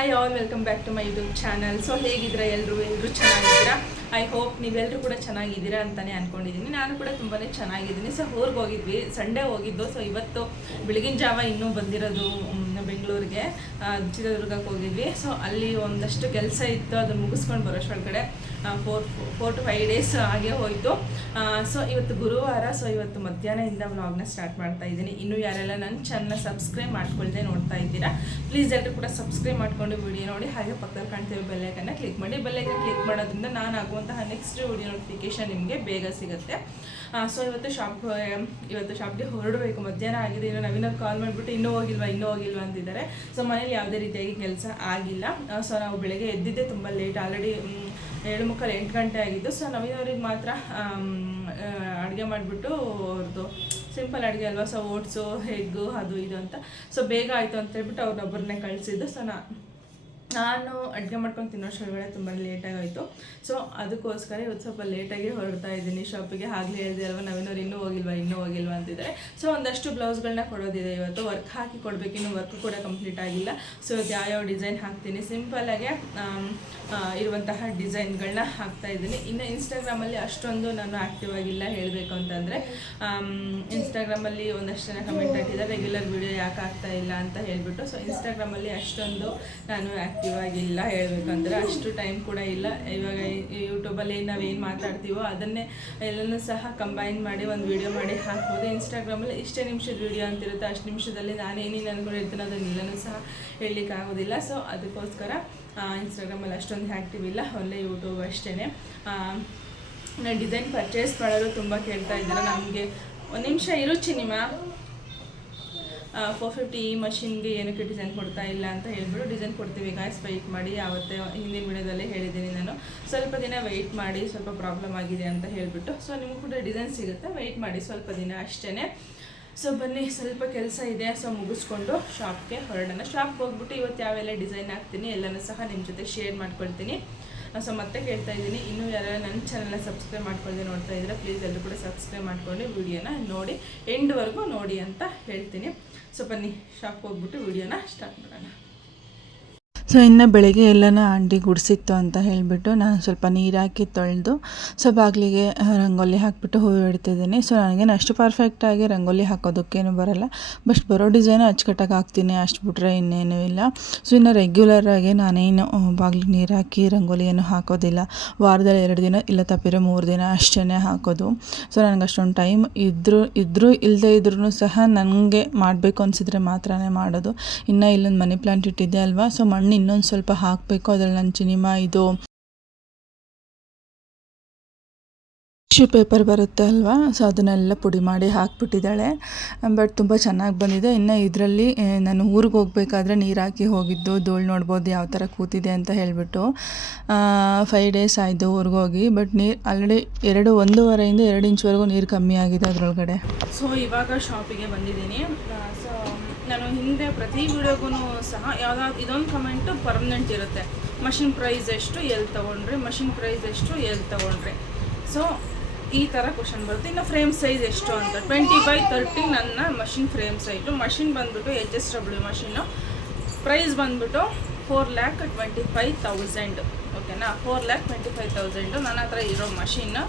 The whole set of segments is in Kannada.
Hi all, welcome back to my YouTube channel. So ಹೇಗಿದ್ದೀರಾ ಎಲ್ಲರೂ ಚೆನ್ನಾಗಿದ್ದೀರಾ? ಐ ಹೋಪ್ ನೀವೆಲ್ಲರೂ ಕೂಡ ಚೆನ್ನಾಗಿದ್ದೀರಾ ಅಂತಲೇ ಅಂದ್ಕೊಂಡಿದ್ದೀನಿ. ನಾನು ಕೂಡ ತುಂಬಾ ಚೆನ್ನಾಗಿದ್ದೀನಿ. ಸೊ ಊರಿಗೆ ಹೋಗಿದ್ವಿ, ಸಂಡೇ ಹೋಗಿದ್ದು. ಸೊ ಇವತ್ತು ಬೆಳಗಿನ ಜಾವ ಇನ್ನೂ ಬಂದಿರೋದು ಬೆಂಗಳೂರಿಗೆ, ಚಿತ್ರದುರ್ಗಕ್ಕೆ ಹೋಗಿದ್ವಿ. ಸೊ ಅಲ್ಲಿ ಒಂದಷ್ಟು ಕೆಲಸ ಇತ್ತು, ಅದನ್ನು ಮುಗಿಸ್ಕೊಂಡು ಬರೋಷ್ಟೊಳಗಡೆ 4 to 5 ಡೇಸ್ ಹಾಗೆ ಹೋಯಿತು. ಸೊ ಇವತ್ತು ಗುರುವಾರ. ಸೊ ಇವತ್ತು ಮಧ್ಯಾಹ್ನದಿಂದ ವ್ಲಾಗ್ನ ಸ್ಟಾರ್ಟ್ ಮಾಡ್ತಾ ಇದ್ದೀನಿ. ಇನ್ನೂ ಯಾರೆಲ್ಲ ನನ್ನ ಚಾನಲ್ನ ಸಬ್ಸ್ಕ್ರೈಬ್ ಮಾಡ್ಕೊಳ್ದೆ ನೋಡ್ತಾ ಇದ್ದೀರಾ, ಪ್ಲೀಸ್ ಎಲ್ಲರೂ ಕೂಡ ಸಬ್ಸ್ಕ್ರೈಬ್ ಮಾಡ್ಕೊಂಡು ವಿಡಿಯೋ ನೋಡಿ. ಹಾಗೆ ಪಕ್ಕದಲ್ಲಿ ಕಾಣ್ತೀವಿ ಬೆಲ್ಲೈಕನ್ನ ಕ್ಲಿಕ್ ಮಾಡಿ. ಬೆಲ್ಲೈಕನ್ ಕ್ಲಿಕ್ ಮಾಡೋದ್ರಿಂದ ನಾನು ಆಗುವಂತಹ ನೆಕ್ಸ್ಟ್ ವಿಡಿಯೋ ನೋಟಿಫಿಕೇಶನ್ ನಿಮಗೆ ಬೇಗ ಸಿಗುತ್ತೆ. ಸೊ ಇವತ್ತು ಶಾಪ್ಗೆ ಹೊರಡಬೇಕು. ಮಧ್ಯಾಹ್ನ ಆಗಿದೆ. ಇನ್ನು ನವೀನವ್ರು ಕಾಲ್ ಮಾಡಿಬಿಟ್ಟು ಇನ್ನೂ ಹೋಗಿಲ್ವಾ ಅಂತಿದ್ದಾರೆ. ಸೊ ಮನೇಲಿ ಯಾವುದೇ ರೀತಿಯಾಗಿ ಕೆಲಸ ಆಗಿಲ್ಲ. ಸೊ ನಾವು ಬೆಳಗ್ಗೆ ಎದ್ದಿದ್ದೆ ತುಂಬ ಲೇಟ್, ಆಲ್ರೆಡಿ 7:45 8 ಗಂಟೆ ಆಗಿದ್ದು. ಸೊ ನವೀನವ್ರಿಗೆ ಮಾತ್ರ ಅಡುಗೆ ಮಾಡಿಬಿಟ್ಟು ಅವ್ರದ್ದು ಸಿಂಪಲ್ ಅಡುಗೆ ಅಲ್ವಾ, ಸೊ ಓಟ್ಸು ಎಗ್ಗು ಅದು ಇದು ಅಂತ. ಸೊ ಬೇಗ ಆಯಿತು ಅಂತ ಹೇಳ್ಬಿಟ್ಟು ಅವ್ರನ್ನೊಬ್ಬರನ್ನೇ ಕಳಿಸಿದ್ದು. ಸೊ ನಾನು ಅಡುಗೆ ಮಾಡ್ಕೊಂಡು ತಿನ್ನೋಷ್ಟೊಳಗಡೆ ತುಂಬ ಲೇಟಾಗೋಯಿತು. ಸೊ ಅದಕ್ಕೋಸ್ಕರ ಇವತ್ತು ಸ್ವಲ್ಪ ಲೇಟಾಗಿ ಹೊರಡ್ತಾ ಇದ್ದೀನಿ ಶಾಪಿಗೆ. ಆಗಲೇ ಹೇಳಿದೆ ಅಲ್ವಾ, ನವೀನವ್ರು ಇನ್ನೂ ಹೋಗಿಲ್ವಾ ಅಂತಿದ್ದಾರೆ. ಸೊ ಒಂದಷ್ಟು ಬ್ಲೌಸ್ಗಳನ್ನ ಕೊಡೋದಿದೆ ಇವತ್ತು, ವರ್ಕ್ ಹಾಕಿ ಕೊಡಬೇಕು. ಇನ್ನೂ ವರ್ಕ್ ಕೂಡ ಕಂಪ್ಲೀಟ್ ಆಗಿಲ್ಲ. ಸೊ ಇವತ್ತು ಯಾವ್ಯಾವ ಡಿಸೈನ್ ಹಾಕ್ತೀನಿ, ಸಿಂಪಲ್ಲಾಗೆ ಇರುವಂತಹ ಡಿಸೈನ್ಗಳನ್ನ ಹಾಕ್ತಾಯಿದ್ದೀನಿ. ಇನ್ನು ಇನ್ಸ್ಟಾಗ್ರಾಮಲ್ಲಿ ಅಷ್ಟೊಂದು ನಾನು ಆ್ಯಕ್ಟಿವ್ ಆಗಿಲ್ಲ ಹೇಳಬೇಕು ಅಂತಂದರೆ. ಇನ್ಸ್ಟಾಗ್ರಾಮಲ್ಲಿ ಒಂದಷ್ಟು ಜನ ಕಮೆಂಟ್ ಹಾಕಿದ್ದಾರೆ ರೆಗ್ಯುಲರ್ ವಿಡಿಯೋ ಯಾಕೆ ಆಗ್ತಾ ಇಲ್ಲ ಅಂತ ಹೇಳಿಬಿಟ್ಟು. ಸೊ ಇನ್ಸ್ಟಾಗ್ರಾಮಲ್ಲಿ ಅಷ್ಟೊಂದು ನಾನು ಆ್ಯಕ್ಟಿವ್ ಆಗಿಲ್ಲ ಹೇಳಬೇಕಂದ್ರೆ, ಅಷ್ಟು ಟೈಮ್ ಕೂಡ ಇಲ್ಲ. ಇವಾಗ ಯೂಟ್ಯೂಬಲ್ಲಿ ನಾವೇನು ಮಾತಾಡ್ತೀವೋ ಅದನ್ನೇ ಎಲ್ಲನೂ ಸಹ ಕಂಬೈನ್ ಮಾಡಿ ಒಂದು ವಿಡಿಯೋ ಮಾಡಿ ಹಾಕ್ಬೋದು. ಇನ್ಸ್ಟಾಗ್ರಾಮಲ್ಲಿ ಇಷ್ಟೇ ನಿಮಿಷದ ವಿಡಿಯೋ ಅಂತಿರುತ್ತೆ, ಅಷ್ಟು ನಿಮಿಷದಲ್ಲಿ ನಾನೇನೇನು ಅಂದ್ಕೊಂಡಿರ್ತೀನಿ ಅದನ್ನೆಲ್ಲನೂ ಸಹ ಹೇಳಲಿಕ್ಕಾಗೋದಿಲ್ಲ. ಸೊ ಅದಕ್ಕೋಸ್ಕರ ಇನ್ಸ್ಟಾಗ್ರಾಮಲ್ಲಿ ಅಷ್ಟೊಂದು ಆ್ಯಕ್ಟಿವ್ ಇಲ್ಲ, ಒಳ್ಳೆ ಯೂಟ್ಯೂಬ್ ಅಷ್ಟೇ. ನಾನು ಡಿಸೈನ್ ಪರ್ಚೇಸ್ ಮಾಡೋರು ತುಂಬ ಕೇಳ್ತಾ ಇದ್ದಾರೆ. ನಮಗೆ ಒಂದು ನಿಮಿಷ ಇರು ಚಿನಿಮ, 450 ಮಷಿನ್ಗೆ ಏನಕ್ಕೆ ಡಿಸೈನ್ ಕೊಡ್ತಾ ಇಲ್ಲ ಅಂತ ಹೇಳ್ಬಿಟ್ಟು. ಡಿಸೈನ್ ಕೊಡ್ತೀವಿ ಗಾಯ್ಸ್, ವೆಯ್ಟ್ ಮಾಡಿ. ಆವತ್ತೇ ಹಿಂದಿನ ವಿಡಿಯೋದಲ್ಲೇ ಹೇಳಿದ್ದೀನಿ ನಾನು, ಸ್ವಲ್ಪ ದಿನ ವೆಯ್ಟ್ ಮಾಡಿ, ಸ್ವಲ್ಪ ಪ್ರಾಬ್ಲಮ್ ಆಗಿದೆ ಅಂತ ಹೇಳಿಬಿಟ್ಟು. ಸೊ ನಿಮಗೂ ಕೂಡ ಡಿಸೈನ್ ಸಿಗುತ್ತೆ, ವೆಯ್ಟ್ ಮಾಡಿ ಸ್ವಲ್ಪ ದಿನ ಅಷ್ಟೇ. ಸೊ ಬನ್ನಿ, ಸ್ವಲ್ಪ ಕೆಲಸ ಇದೆ. ಸೊ ಮುಗಿಸ್ಕೊಂಡು ಶಾಪ್ಗೆ ಹೊರಡೋಣ. ಶಾಪ್ಗೆ ಹೋಗ್ಬಿಟ್ಟು ಇವತ್ತು ಯಾವೆಲ್ಲ ಡಿಸೈನ್ ಹಾಕ್ತೀನಿ ಎಲ್ಲನೂ ಸಹ ನಿಮ್ಮ ಜೊತೆ ಶೇರ್ ಮಾಡ್ಕೊಳ್ತೀನಿ. ಸೊ ಮತ್ತೆ ಕೇಳ್ತಾ ಇದ್ದೀನಿ, ಇನ್ನೂ ಯಾರೆಲ್ಲ ನನ್ನ ಚಾನಲ್ನ ಸಬ್ಸ್ಕ್ರೈಬ್ ಮಾಡ್ಕೊಳ್ಳಿ ನೋಡ್ತಾ ಇದ್ದೀರಾ, ಪ್ಲೀಸ್ ಎಲ್ಲರೂ ಕೂಡ ಸಬ್ಸ್ಕ್ರೈಬ್ ಮಾಡ್ಕೊಂಡು ವಿಡಿಯೋನ ನೋಡಿ, ಎಂಡ್ವರೆಗೂ ನೋಡಿ ಅಂತ ಹೇಳ್ತೀನಿ. ಸೊ ಬನ್ನಿ, ಶಾಪ್ಗೆ ಹೋಗ್ಬಿಟ್ಟು ವಿಡಿಯೋನ ಸ್ಟಾರ್ಟ್ ಮಾಡೋಣ. ಸೊ ಇನ್ನು ಬೆಳಗ್ಗೆ ಎಲ್ಲನ ಅಂಡಿ ಗುಡಿಸಿತ್ತು ಅಂತ ಹೇಳಿಬಿಟ್ಟು ನಾನು ಸ್ವಲ್ಪ ನೀರು ಹಾಕಿ ತೊಳೆದು ಸೊ ಬಾಗಿಲಿಗೆ ರಂಗೋಲಿ ಹಾಕಿಬಿಟ್ಟು ಹೂವು ಇಡ್ತಿದ್ದೀನಿ. ಸೊ ನನಗೇನು ಅಷ್ಟು ಪರ್ಫೆಕ್ಟಾಗಿ ರಂಗೋಲಿ ಹಾಕೋದಕ್ಕೇನು ಬರೋಲ್ಲ, ಬಟ್ ಬರೋ ಡಿಸೈನು ಅಚ್ಚುಕಟ್ಟಾಗಿ ಹಾಕ್ತೀನಿ, ಅಷ್ಟು ಬಿಟ್ರೆ ಇನ್ನೇನೂ ಇಲ್ಲ. ಸೊ ಇನ್ನು ರೆಗ್ಯುಲರಾಗಿ ನಾನೇನು ಬಾಗಿಲಿಗೆ ನೀರು ಹಾಕಿ ರಂಗೋಲಿಯನ್ನು ಹಾಕೋದಿಲ್ಲ. ವಾರದಲ್ಲಿ 2 ದಿನ ಇಲ್ಲ ತಪ್ಪಿರೋ 3 ದಿನ ಅಷ್ಟೇ ಹಾಕೋದು. ಸೊ ನನಗೆ ಅಷ್ಟೊಂದು ಟೈಮ್ ಇದ್ದರೂ ಇಲ್ಲದೇ ಇದ್ರೂ ಸಹ ನನಗೆ ಮಾಡಬೇಕು ಅನಿಸಿದ್ರೆ ಮಾತ್ರ ಮಾಡೋದು. ಇನ್ನು ಇಲ್ಲೊಂದು ಮನಿ ಪ್ಲಾಂಟ್ ಇಟ್ಟಿದ್ದೆ ಅಲ್ವಾ, ಸೊ ಮಣ್ಣು ಇನ್ನೊಂದು ಸ್ವಲ್ಪ ಹಾಕಬೇಕು. ಅದರಲ್ಲಿ ನನ್ನ ಚಿನಿಮ ಇದು ಟಿಶ್ಯೂ ಪೇಪರ್ ಬರುತ್ತೆ ಅಲ್ವಾ, ಸೊ ಅದನ್ನೆಲ್ಲ ಪುಡಿ ಮಾಡಿ ಹಾಕಿಬಿಟ್ಟಿದ್ದಾಳೆ. ಬಟ್ ತುಂಬ ಚೆನ್ನಾಗಿ ಬಂದಿದೆ. ಇನ್ನು ಇದರಲ್ಲಿ ನಾನು ಊರಿಗೆ ಹೋಗಬೇಕಾದ್ರೆ ನೀರು ಹಾಕಿ ಹೋಗಿದ್ದು, ಧೂಳು ನೋಡ್ಬೋದು ಯಾವ ಥರ ಕೂತಿದೆ ಅಂತ ಹೇಳಿಬಿಟ್ಟು. 5 ಡೇಸ್ ಆಯಿತು ಊರಿಗೆ ಹೋಗಿ, ಬಟ್ ನೀರು ಆಲ್ರೆಡಿ 1.5ಇಂದ 2 ಇಂಚ್ವರೆಗೂ ನೀರು ಕಮ್ಮಿ ಆಗಿದೆ ಅದರೊಳಗಡೆ. ಸೊ ಇವಾಗ ಶಾಪಿಗೆ ಬಂದಿದ್ದೀನಿ. ಸೊ ನಾನು ಹಿಂದೆ ಪ್ರತಿ ವಿಡಿಯೋಗೂ ಸಹ ಇದೊಂದು ಕಮೆಂಟು ಪರ್ಮನೆಂಟ್ ಇರುತ್ತೆ, ಮಷಿನ್ ಪ್ರೈಸ್ ಎಷ್ಟು, ಎಲ್ಲಿ ತೊಗೊಂಡ್ರಿ, ಮಷಿನ್ ಪ್ರೈಸ್ ಎಷ್ಟು, ಎಲ್ಲಿ ತೊಗೊಂಡ್ರಿ. ಸೊ ಈ ಥರ ಕ್ವಶನ್ ಬರುತ್ತೆ. ಇನ್ನು ಫ್ರೇಮ್ ಸೈಜ್ ಎಷ್ಟು ಅಂತ, 20x30 ನನ್ನ ಮಷಿನ್ ಫ್ರೇಮ್ ಸೈಜು. ಮಷಿನ್ ಬಂದುಬಿಟ್ಟು HSW ಮಷಿನ್ನು. ಪ್ರೈಸ್ ಬಂದುಬಿಟ್ಟು 4,25,000. ಓಕೆನಾ, 4,25,000 ನನ್ನ ಹತ್ರ ಇರೋ ಮಷಿನ್ನು.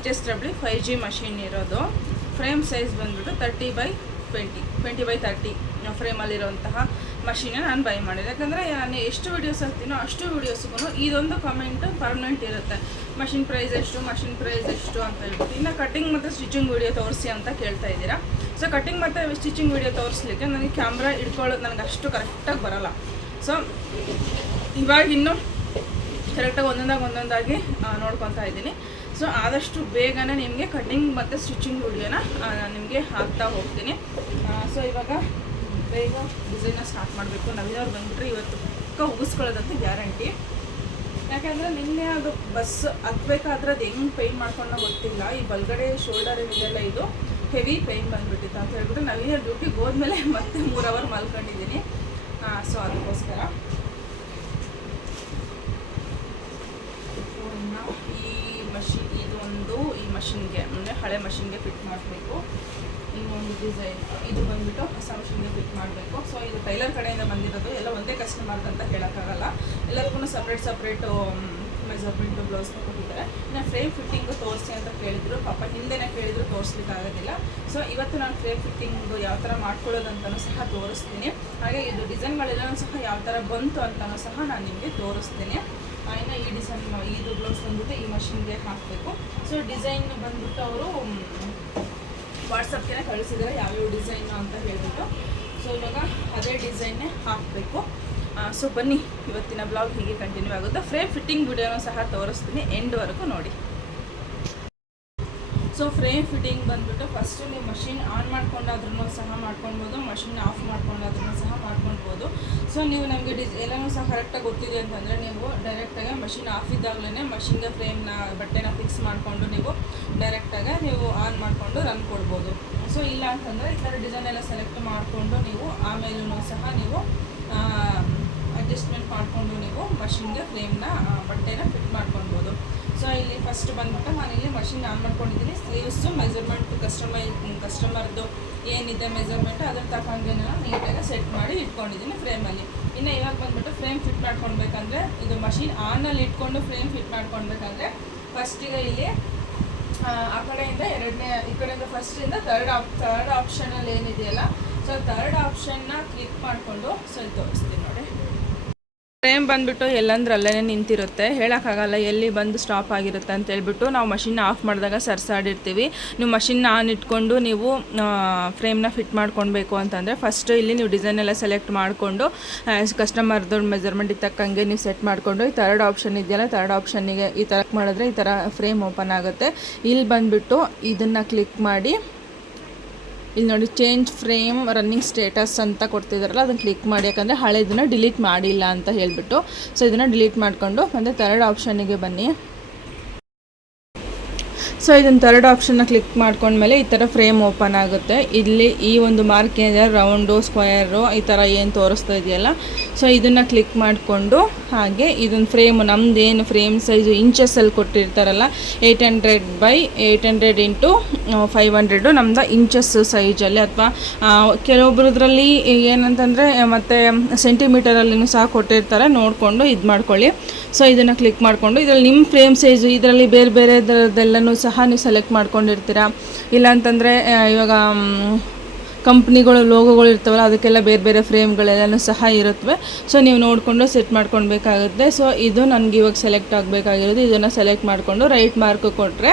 HSW 5G ಮಷಿನ್ ಇರೋದು. ಫ್ರೇಮ್ ಸೈಜ್ ಬಂದುಬಿಟ್ಟು 30x20, 20x30 ಫ್ರೇಮಲ್ಲಿರೋಂತಹ ಮಷೀನ ನಾನು ಬೈ ಮಾಡಿದೆ. ಯಾಕಂದರೆ ನಾನು ಎಷ್ಟು ವೀಡಿಯೋಸ್ ಹಾಕ್ತೀನೋ ಅಷ್ಟು ವೀಡಿಯೋಸ್ಗೂ ಇದೊಂದು ಕಮೆಂಟ್ ಪರ್ಮನೆಂಟ್ ಇರುತ್ತೆ, ಮಷಿನ್ ಪ್ರೈಸ್ ಎಷ್ಟು ಅಂತ ಹೇಳ್ಬಿಟ್ಟು. ಇನ್ನು ಕಟ್ಟಿಂಗ್ ಮತ್ತು ಸ್ಟಿಚಿಂಗ್ ವೀಡಿಯೋ ತೋರಿಸಿ ಅಂತ ಕೇಳ್ತಾ ಇದ್ದೀರಾ. ಸೊ ಕಟ್ಟಿಂಗ್ ಮತ್ತು ಸ್ಟಿಚಿಂಗ್ ವೀಡಿಯೋ ತೋರಿಸ್ಲಿಕ್ಕೆ ನನಗೆ ಕ್ಯಾಮ್ರಾ ಇಟ್ಕೊಳ್ಳೋದು ನನಗೆ ಅಷ್ಟು ಕರೆಕ್ಟಾಗಿ ಬರೋಲ್ಲ. ಸೊ ಇವಾಗಿನ್ನೂ ಕರೆಕ್ಟಾಗಿ ಒಂದೊಂದಾಗಿ ನೋಡ್ಕೊತಾ ಇದ್ದೀನಿ. ಸೊ ಆದಷ್ಟು ಬೇಗನೆ ನಿಮಗೆ ಕಟ್ಟಿಂಗ್ ಮತ್ತು ಸ್ಟಿಚಿಂಗ್ ವಿಡಿಯೋನ ನಿಮಗೆ ಹಾಕ್ತಾ ಹೋಗ್ತೀನಿ. ಸೊ ಇವಾಗ ಬೇಗ ಡಿಸೈನ್ನ ಸ್ಟಾರ್ಟ್ ಮಾಡಬೇಕು. ನವೀನವ್ರು ಬಂದುಬಿಟ್ರೆ ಇವತ್ತು ಪಕ್ಕ ಉಗಿಸ್ಕೊಳ್ಳೋದಂತ ಗ್ಯಾರಂಟಿ. ಯಾಕೆಂದರೆ ನಿನ್ನೆ ಅದು ಬಸ್ ಹತ್ಬೇಕಾದ್ರೆ ಅದು ಹೆಂಗೆ ಪೇನ್ ಮಾಡ್ಕೊಂಡು ಗೊತ್ತಿಲ್ಲ, ಈ ಬಲ್ಗಡೆ ಶೋಲ್ಡರ್ ಏನಿದೆಲ್ಲ ಇದು ಹೆವಿ ಪೇನ್ ಬಂದುಬಿಟ್ಟಿತ್ತು ಅಂತ ಹೇಳ್ಬಿಟ್ಟು ನವೀನ ಡ್ಯೂಟಿಗೆ ಹೋದ್ಮೇಲೆ ಮತ್ತೆ 3 ಅವರ್ ಮಲ್ಕೊಂಡಿದ್ದೀನಿ. ಸೊ ಅದಕ್ಕೋಸ್ಕರ ಈ ಮಷಿನ್ಗೆ ಅಂದರೆ ಹಳೆ ಮಷಿನ್ಗೆ ಫಿಟ್ ಮಾಡಬೇಕು. ಇನ್ನೊಂದು ಡಿಸೈನ್ ಇದು ಬಂದುಬಿಟ್ಟು ಹೊಸ ಮಷಿನ್ಗೆ ಫಿಟ್ ಮಾಡಬೇಕು. ಸೊ ಇದು ಟೈಲರ್ ಕಡೆಯಿಂದ ಬಂದಿರೋದು, ಎಲ್ಲ ಒಂದೇ ಕಸ್ಟಮರ್ ಅಂತ ಹೇಳೋಕ್ಕಾಗಲ್ಲ, ಎಲ್ಲರಿಗೂ ಸಪ್ರೇಟು ಮೆಜರ್ಮೆಂಟು ಬ್ಲೌಸ್ನ ಕೊಟ್ಟಿದ್ದಾರೆ. ಇನ್ನು ಫ್ರೇಮ್ ಫಿಟ್ಟಿಂಗು ತೋರಿಸಿ ಅಂತ ಕೇಳಿದ್ರು, ಪಾಪ ಹಿಂದೆನೇ ಕೇಳಿದ್ರು, ತೋರಿಸ್ಲಿಕ್ಕೆ ಆಗೋದಿಲ್ಲ. ಸೊ ಇವತ್ತು ನಾನು ಫ್ರೇಮ್ ಫಿಟ್ಟಿಂಗು ಯಾವ ಥರ ಮಾಡ್ಕೊಳ್ಳೋದಂತಲೂ ಸಹ ತೋರಿಸ್ತೀನಿ. ಹಾಗೆ ಇದು ಡಿಸೈನ್ಗಳೆಲ್ಲನೂ ಸಹ ಯಾವ ಥರ ಬಂತು ಅಂತಲೂ ಸಹ ನಾನು ನಿಮಗೆ ತೋರಿಸ್ತೀನಿ. ಇನ್ನು ಈ ಡಿಸೈನ್ ಇದು ಬ್ಲೌಸ್ ಬಂದ್ಬಿಟ್ಟು ಈ ಮಷಿನ್ಗೆ ಹಾಕಬೇಕು. ಸೊ ಡಿಸೈನ್ ಬಂದ್ಬಿಟ್ಟು ಅವರು ವಾಟ್ಸಪ್ಗೆ ಕಳಿಸಿದ್ದಾರೆ ಯಾವ್ಯಾವ ಡಿಸೈನು ಅಂತ ಹೇಳಿಬಿಟ್ಟು. ಸೊ ಇವಾಗ ಅದೇ ಡಿಸೈನ್ನೇ ಹಾಕಬೇಕು. ಸೊ ಬನ್ನಿ, ಇವತ್ತಿನ ಬ್ಲಾಗ್ ಹೀಗೆ ಕಂಟಿನ್ಯೂ ಆಗುತ್ತೆ. ಫ್ರೇಮ್ ಫಿಟ್ಟಿಂಗ್ ವಿಡಿಯೋನೂ ಸಹ ತೋರಿಸ್ತೀನಿ, ಎಂಡ್ವರೆಗೂ ನೋಡಿ. ಸೊ ಫ್ರೇಮ್ ಫಿಟ್ಟಿಂಗ್ ಬಂದುಬಿಟ್ಟು ಫಸ್ಟು ನೀವು ಮಷಿನ್ ಆನ್ ಮಾಡ್ಕೊಂಡಾದ್ರೂ ಸಹ ಮಾಡ್ಕೊಳ್ಬೋದು, ಮಷಿನ್ ಆಫ್ ಮಾಡ್ಕೊಂಡಾದ್ರೂ ಸಹ ಮಾಡ್ಕೊಳ್ಬೋದು. ಸೊ ನೀವು ನಮಗೆ ಎಲ್ಲನೂ ಸಹ ಕರೆಕ್ಟಾಗಿ ಗೊತ್ತಿದೆ ಅಂತಂದರೆ ನೀವು ಡೈರೆಕ್ಟಾಗಿ ಮಷಿನ್ ಆಫ್ ಇದ್ದಾಗಲೇ ಮಷಿನ್ಗೆ ಫ್ರೇಮ್ನ ಬಟ್ಟೆನ ಫಿಕ್ಸ್ ಮಾಡಿಕೊಂಡು ನೀವು ಡೈರೆಕ್ಟಾಗಿ ನೀವು ಆನ್ ಮಾಡಿಕೊಂಡು ರನ್ ಕೊಡ್ಬೋದು. ಸೊ ಇಲ್ಲ ಅಂತಂದರೆ ಈ ಥರ ಡಿಸೈನ್ ಎಲ್ಲ ಸೆಲೆಕ್ಟ್ ಮಾಡಿಕೊಂಡು ನೀವು ಆಮೇಲೂ ಸಹ ನೀವು ಅಡ್ಜಸ್ಟ್ಮೆಂಟ್ ಮಾಡಿಕೊಂಡು ನೀವು ಮಷಿನ್ಗೆ ಫ್ರೇಮ್ನ ಬಟ್ಟೆನ ಫಿಟ್ ಮಾಡ್ಕೊಳ್ಬೋದು. ಸೊ ಇಲ್ಲಿ ಫಸ್ಟ್ ಬಂದ್ಬಿಟ್ಟು ನಾನಿಲ್ಲಿ ಮಷಿನ್ ಆನ್ ಮಾಡ್ಕೊಂಡಿದ್ದೀನಿ. ಸ್ಲೀವ್ಸು ಮೆಜರ್ಮೆಂಟ್ ಕಸ್ಟಮರ್ದು ಏನಿದೆ ಮೆಜರ್ಮೆಂಟ್ ಅದ್ರ ತಕ್ಕಂಗೆ ನಾನು ನೀಟಾಗಿ ಸೆಟ್ ಮಾಡಿ ಇಟ್ಕೊಂಡಿದ್ದೀನಿ ಫ್ರೇಮಲ್ಲಿ. ಇನ್ನು ಇವಾಗ ಬಂದ್ಬಿಟ್ಟು ಫ್ರೇಮ್ ಫಿಟ್ ಮಾಡ್ಕೊಳ್ಬೇಕಂದ್ರೆ ಇದು ಮಷಿನ್ ಆನಲ್ಲಿ ಇಟ್ಕೊಂಡು ಫ್ರೇಮ್ ಫಿಟ್ ಮಾಡ್ಕೊಳ್ಬೇಕಂದ್ರೆ ಫಸ್ಟಿಗೆ ಇಲ್ಲಿ ಆ ಕಡೆಯಿಂದ ಈ ಕಡೆಯಿಂದ ಫಸ್ಟಿಂದ ಥರ್ಡ್ ಆಪ್ಷನಲ್ಲಿ ಏನಿದೆಯಲ್ಲ, ಸೊ ಥರ್ಡ್ ಆಪ್ಷನ್ನ ಕ್ಲಿಕ್ ಮಾಡಿಕೊಂಡು ಸೊ ತೋರಿಸ್ತೀನಿ ನೋಡಿ. ಫ್ರೇಮ್ ಬಂದುಬಿಟ್ಟು ಎಲ್ಲಂದ್ರೆ ಅಲ್ಲೇ ನಿಂತಿರುತ್ತೆ, ಹೇಳೋಕ್ಕಾಗಲ್ಲ ಎಲ್ಲಿ ಬಂದು ಸ್ಟಾಪ್ ಆಗಿರುತ್ತೆ ಅಂತ ಹೇಳ್ಬಿಟ್ಟು ನಾವು ಮಷಿನ್ನ ಆಫ್ ಮಾಡಿದಾಗ ಸರ್ಸಾಡಿರ್ತೀವಿ. ನೀವು ಮಷಿನ್ನ ಆನ್ ಇಟ್ಕೊಂಡು ನೀವು ಫ್ರೇಮ್ನ ಫಿಟ್ ಮಾಡ್ಕೊಳ್ಬೇಕು ಅಂತಂದರೆ ಫಸ್ಟು ಇಲ್ಲಿ ನೀವು ಡಿಸೈನ್ ಎಲ್ಲ ಸೆಲೆಕ್ಟ್ ಮಾಡಿಕೊಂಡು ಕಸ್ಟಮರ್ದು ಮೆಜರ್ಮೆಂಟ್ ತಕ್ಕಂಗೆ ನೀವು ಸೆಟ್ ಮಾಡಿಕೊಂಡು ಈ ಥರ್ಡ್ ಆಪ್ಷನ್ ಇದೆಯಲ್ಲ, ಥರ್ಡ್ ಆಪ್ಷನ್ನಿಗೆ ಈ ಥರ ಮಾಡಿದ್ರೆ ಈ ಥರ ಫ್ರೇಮ್ ಓಪನ್ ಆಗುತ್ತೆ. ಇಲ್ಲಿ ಬಂದುಬಿಟ್ಟು ಇದನ್ನು ಕ್ಲಿಕ್ ಮಾಡಿ ಇಲ್ಲಿ ನೋಡಿ ಚೇಂಜ್ ಫ್ರೇಮ್ ರನ್ನಿಂಗ್ ಸ್ಟೇಟಸ್ ಅಂತ ಕೊಡ್ತಿದ್ದಾರಲ್ಲ, ಅದನ್ನು ಕ್ಲಿಕ್ ಮಾಡಿ, ಯಾಕಂದರೆ ಹಳೆದನ್ನು ಡಿಲೀಟ್ ಮಾಡಿಲ್ಲ ಅಂತ ಹೇಳಿಬಿಟ್ಟು. ಸೊ ಇದನ್ನು ಡಿಲೀಟ್ ಮಾಡಿಕೊಂಡು ಮತ್ತು ಥರ್ಡ್ ಆಪ್ಷನ್ನಿಗೆ ಬನ್ನಿ. ಸೊ ಇದನ್ನು ಥರ್ಡ್ ಆಪ್ಷನ್ನ ಕ್ಲಿಕ್ ಮಾಡ್ಕೊಂಡ್ಮೇಲೆ ಈ ಥರ ಫ್ರೇಮ್ ಓಪನ್ ಆಗುತ್ತೆ. ಇಲ್ಲಿ ಈ ಒಂದು ಮಾರ್ಕ್ ಏನಿದೆ ರೌಂಡು ಸ್ಕ್ವಯರು ಈ ಥರ ಏನು ತೋರಿಸ್ತಾ ಇದೆಯಲ್ಲ, ಸೊ ಇದನ್ನು ಕ್ಲಿಕ್ ಮಾಡಿಕೊಂಡು ಹಾಗೆ ಇದೊಂದು ಫ್ರೇಮು ನಮ್ದು ಏನು ಫ್ರೇಮ್ ಸೈಜು ಇಂಚಸ್ಸಲ್ಲಿ ಕೊಟ್ಟಿರ್ತಾರಲ್ಲ 800 ಇಂಟು 500 ನಮ್ದು ಇಂಚಸ್ ಸೈಜಲ್ಲಿ, ಅಥವಾ ಕೆಲವೊಬ್ಬರದ್ರಲ್ಲಿ ಏನಂತಂದರೆ ಮತ್ತು ಸೆಂಟಿಮೀಟರಲ್ಲಿನೂ ಸಹ ಕೊಟ್ಟಿರ್ತಾರೆ, ನೋಡಿಕೊಂಡು ಇದು ಮಾಡ್ಕೊಳ್ಳಿ. ಸೊ ಇದನ್ನು ಕ್ಲಿಕ್ ಮಾಡಿಕೊಂಡು ಇದರಲ್ಲಿ ನಿಮ್ಮ ಫ್ರೇಮ್ ಸೈಜು ಇದರಲ್ಲಿ ಬೇರೆ ಬೇರೆದೆಲ್ಲನೂ ಸಹ ನೀವು ಸೆಲೆಕ್ಟ್ ಮಾಡ್ಕೊಂಡಿರ್ತೀರ. ಇಲ್ಲಾಂತಂದರೆ ಇವಾಗ ಕಂಪ್ನಿಗಳು ಲೋಗೋಗಳು ಇರ್ತವಲ್ಲ, ಅದಕ್ಕೆಲ್ಲ ಬೇರೆ ಬೇರೆ ಫ್ರೇಮ್ಗಳೆಲ್ಲನೂ ಸಹ ಇರುತ್ತವೆ. ಸೊ ನೀವು ನೋಡಿಕೊಂಡು ಸೆಟ್ ಮಾಡ್ಕೊಳ್ಬೇಕಾಗುತ್ತೆ. ಸೊ ಇದು ನನಗೆ ಇವಾಗ ಸೆಲೆಕ್ಟ್ ಆಗಬೇಕಾಗಿರೋದು, ಇದನ್ನು ಸೆಲೆಕ್ಟ್ ಮಾಡಿಕೊಂಡು ರೈಟ್ ಮಾರ್ಕ್ ಕೊಟ್ಟರೆ